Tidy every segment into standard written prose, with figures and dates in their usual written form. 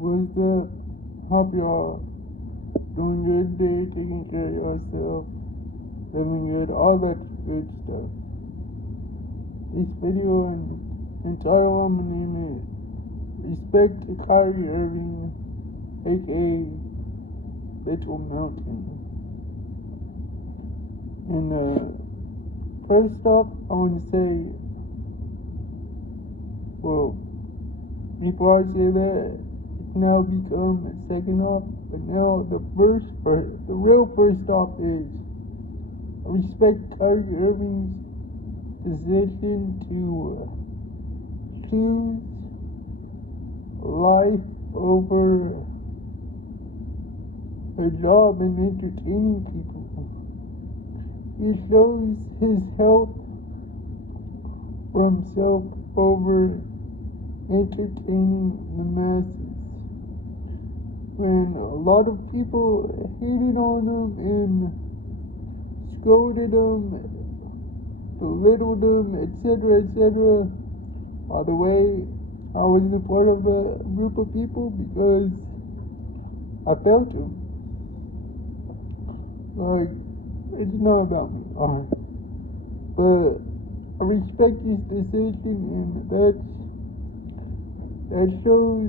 What's up? Hope y'all doing good day, taking care of yourself, living good, all that good stuff. This video and title I'm gonna name it Respect to Kyrie Irving, aka Little Mountain. And first off, I want to say, well, before I say that, it's now become second off, but now the real first off is I respect Kyrie Irving's decision to choose life over a job in entertaining people. He shows his health from self over entertaining the masses. When a lot of people hated on him and scolded him, belittled him, etc., etc. By the way, I wasn't a part of a group of people because I felt him. Like, it's not about me, alright. But I respect his decision, and that shows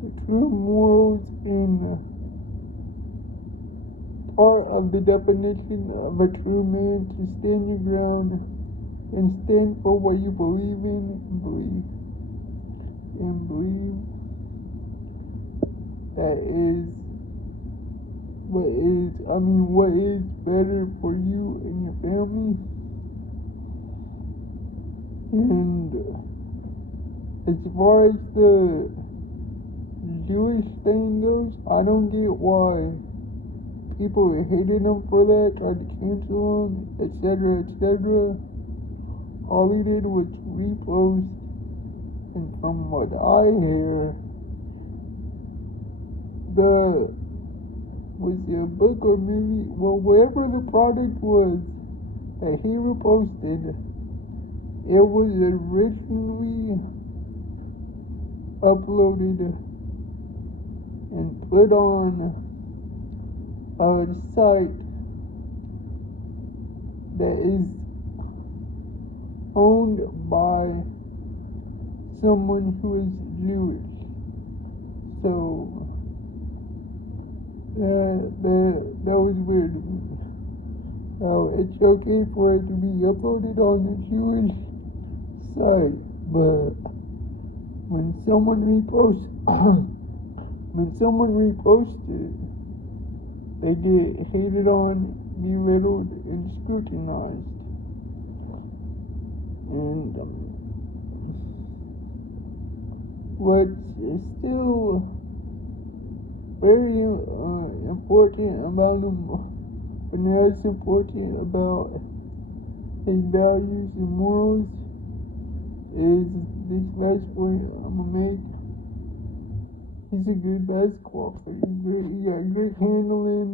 the true morals and part of the definition of a true man, to stand your ground and stand for what you believe in and believe that is what is better for you and your family. And as far as the Jewish thing goes, I don't get why people hated him for that, tried to cancel him, etc., etc. All he did was repost, and from what I hear, was it a book or movie? Well, wherever the product was that he reposted, it was originally uploaded and put on a site that is owned by someone who is Jewish. So that was weird to me. It's okay for it to be uploaded on a Jewish site, but when someone reposts it, they get hated on, belittled, and scrutinized. And what's still very important about him, and as important about his values and morals, is this last point I'm gonna make. He's a good basketball player. He got great handling.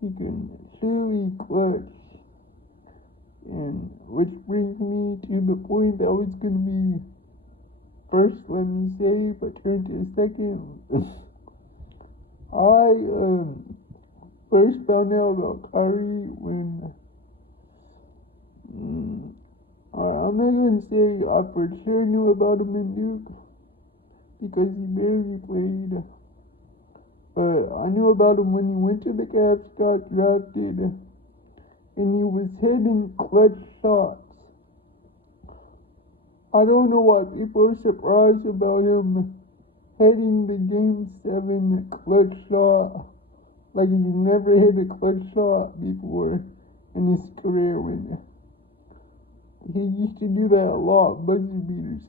He can shoot, he clutch. And which brings me to the point that was gonna be first, let me say, but turn to second. I first found out about Kyrie when I'm not gonna say I for sure knew about him in Duke, because he barely played. But I knew about him when he went to the Cavs, got drafted, and he was hitting clutch shots. I don't know why people are surprised about him hitting the Game 7 clutch shot. Like he's never hit a clutch shot before in his career. When he used to do that a lot, buzzer beaters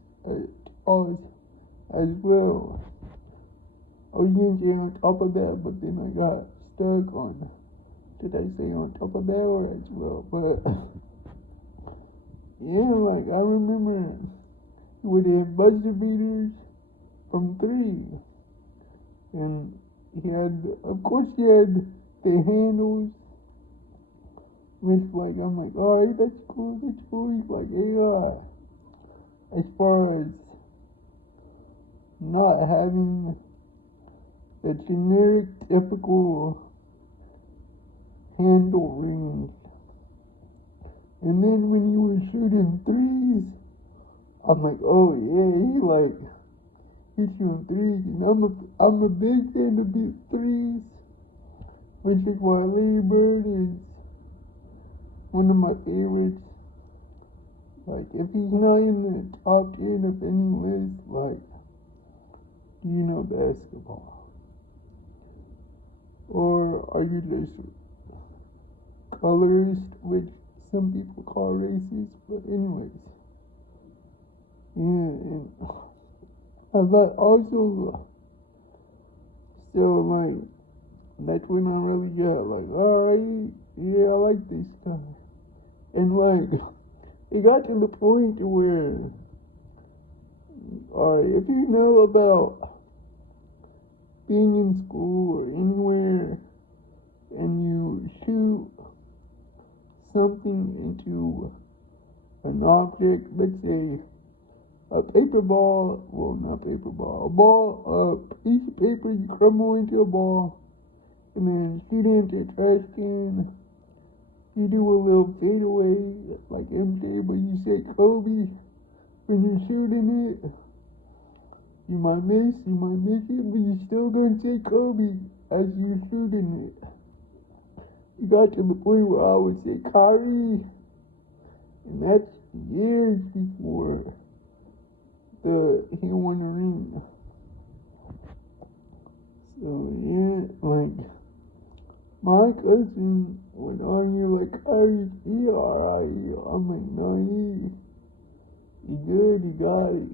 as well. I was going to say on top of that, but then I got stuck on, did I say on top of that or as well? But yeah, like I remember with the buzzer beaters from 3, and he had the handles, which like I'm like, alright, that's cool. He's like, hey, as far as not having the generic typical handle range. And then when he was shooting threes, I'm like, oh yeah, he's shooting threes. And I'm a big fan of big threes, which is why Larry Bird is one of my favorites. Like, if he's not in the top 10 of any list, like, do you know basketball? Or are you just colorist, which some people call racist? But anyways, yeah, and I like also, so like, that's when I really got like, alright, yeah, I like this stuff. And like, it got to the point where, alright, if you know about being in school or anywhere and you shoot something into an object, let's say a paper ball, well, not paper ball, a ball, a piece of paper you crumble into a ball, and then shoot it into a trash can. You do a little fadeaway like MJ, but you say Kobe when you're shooting it. You might miss it, but you're still gonna say Kobe as you're shooting it. You got to the point where I would say Kyrie, and that's years before he won the ring. So yeah, like, my cousin would argue like Kyrie, he alright. I'm like, no, he good, he got it.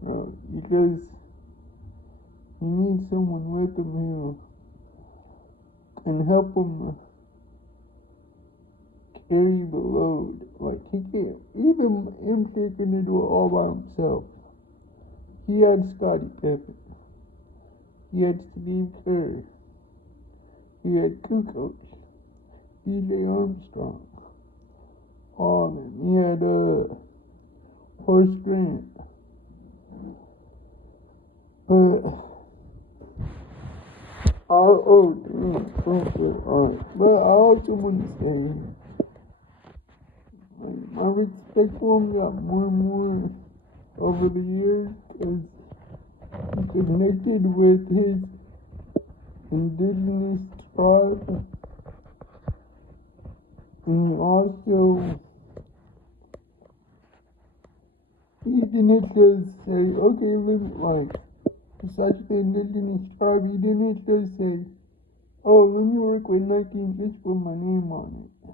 Bro, because he needs someone with him who can help him carry the load. Like, he can't, even him taking it all by himself. He had Scottie Pippen. He had Steve Kerr. He had Kukoc, B.J. Armstrong, all of them. He had Horace Grant. But I also want to say, like, my respect for him got more and more over the years because he connected with his indigenous tribe, and he didn't just say, okay, like, besides the indigenous tribe, he didn't just say, oh, let me work with Nike and just put my name on it.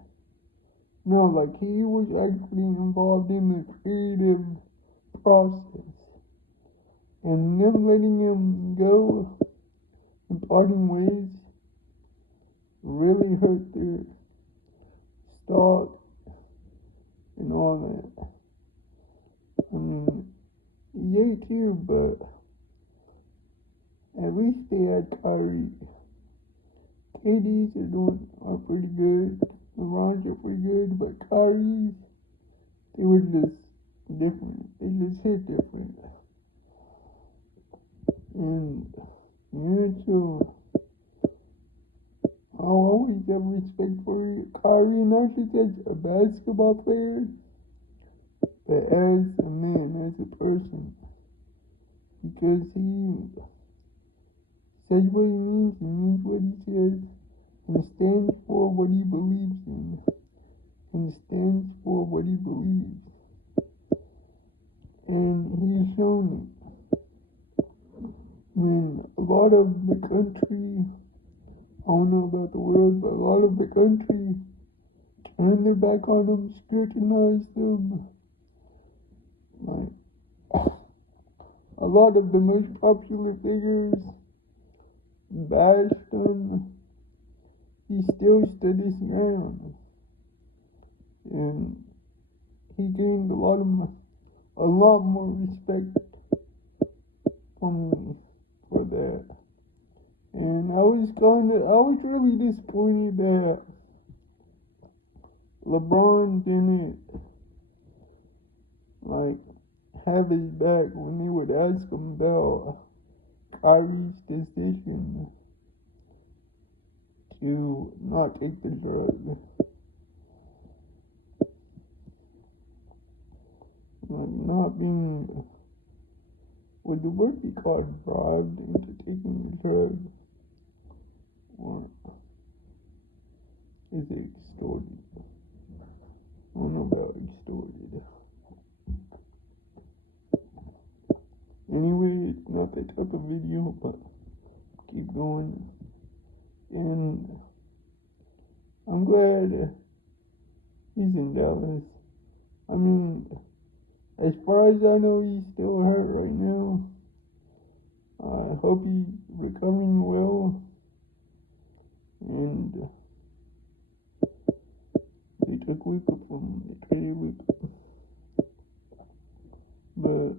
No, like, he was actually involved in the creative process. And them letting him go in parting ways really hurt their stock and all that. I mean, yay too, but at least they had Kyrie. KD's are pretty good. LeBron's are pretty good, but Kyrie's, they were just different. They just hit different. And yeah, so I always have respect for Kyrie, not just as a basketball player, but as a man, as a person. Because he says what he means what he says, and stands for what he believes in, and stands for what he believes. And he's shown it. When a lot of the country, I don't know about the world, but a lot of the country turned their back on him, scrutinized him. Like, a lot of the most popular figures bashed him. He still stood his ground. And he gained a lot more respect from me for that. And I was really disappointed that LeBron didn't, like, have his back when they would ask him about Kyrie's decision to not take the drug. Not being, would the word be called bribed into taking the drug? Or is it extorted? I don't know about extorted. Anyway, it's not that type of video, but keep going. And I'm glad he's in Dallas. I mean, as far as I know, he's still hurt right now. I hope he's recovering well. And they took Luca from him. They traded Luca. But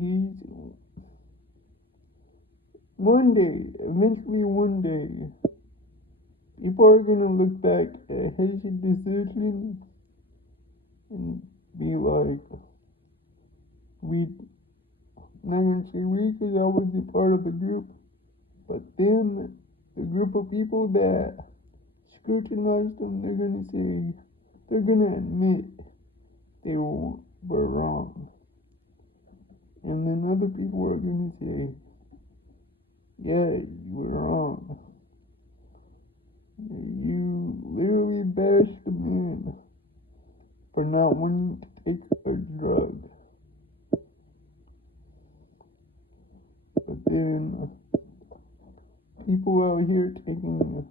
he's eventually one day, people are gonna look back at his decision and be like, not gonna say we, because I wasn't part of the group, but then the group of people that scrutinized them, they're gonna admit they were wrong. And then other people are gonna say, yeah, you were wrong. You literally bashed the man for not wanting to take a drug. But then people out here taking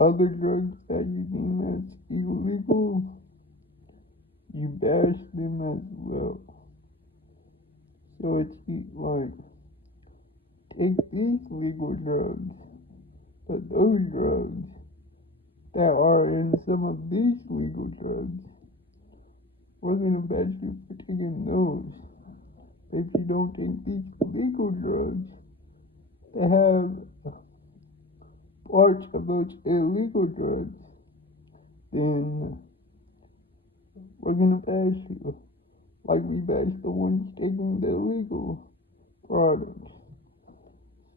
other drugs that you deem as illegal, you bash them as well. So it's like, take these legal drugs, but those drugs that are in some of these legal drugs, we're gonna bash you for taking those. If you don't take these legal drugs that have parts of those illegal drugs, then we're gonna bash you like we bash the ones taking the illegal products.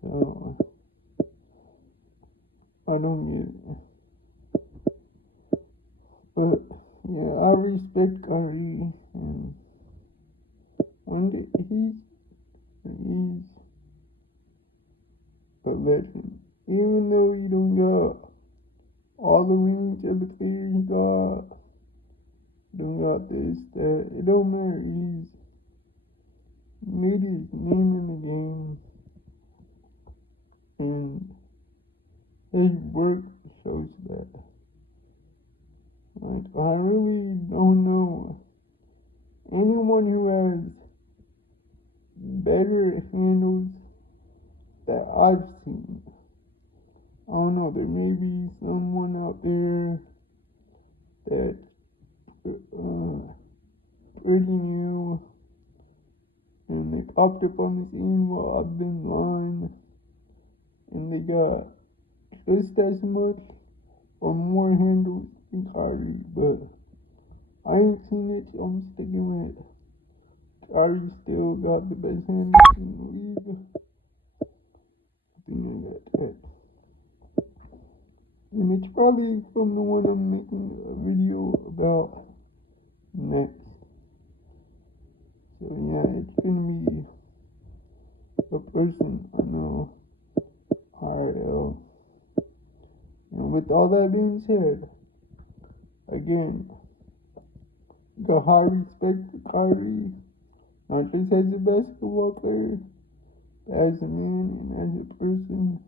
So I don't get it. But yeah, I respect Kyrie, and one day he's a legend. Even though he don't got all the rings that the players got, don't got this, that, it don't matter. He's made his name in the game, and his work shows that. Like, I really don't know anyone who has better handles that I've seen. I don't know, there may be someone out there that's pretty new, and they popped up on the scene while I've been lying, and they got just as much or more handles than Kyrie, but I ain't seen it, so I'm sticking with it. Kyrie still got the best handles in the league. I think I got that. And it's probably from the one I'm making a video about next. So yeah, it's gonna be a person I know, IRL. And with all that being said, again, got high respect for Kyrie, not just as a basketball player, but as a man and as a person.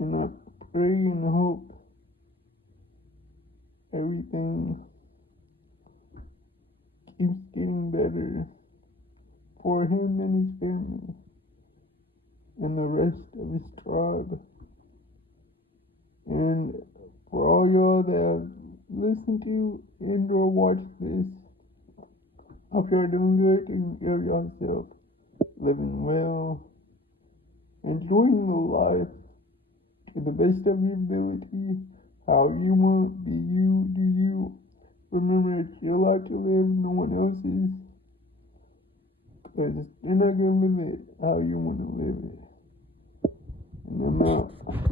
And I pray and hope everything keeps getting better for him and his family and the rest of his tribe. And for all y'all that have listened to and or watched this, hope you're doing good, taking care of yourself, living well, enjoying the life to the best of your ability, how you want, be you, do you, remember it's your life to live, no one else's. Because they're not going to live it how you want to live it. And I'm out.